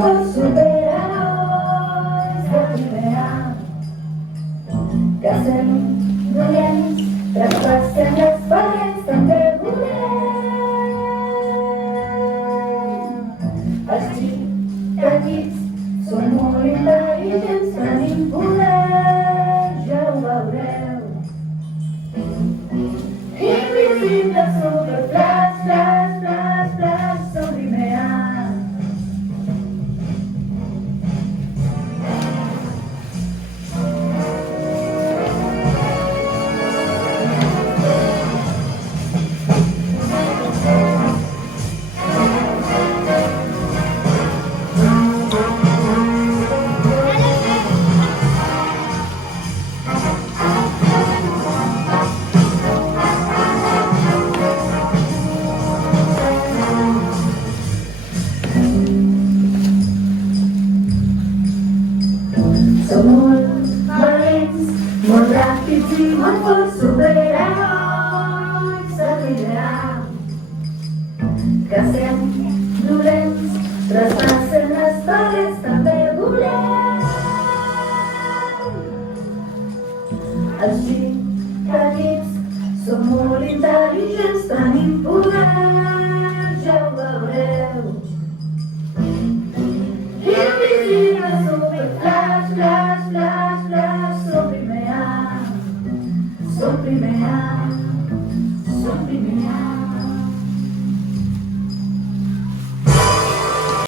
Los superherois de primera que hacen dolents, traspassen les parets també volem. Els xiquets són molt intel·ligents, tenim poder, ja ho veureu. Invisible, super flash, flash, flash, flash, Solimeà. Som molt valents, molt ràpids i molt forts, superherois de primera. Que sent dolents, traspassen les parets, també volem. Els xiquets són molt intel·ligents, tenim poder.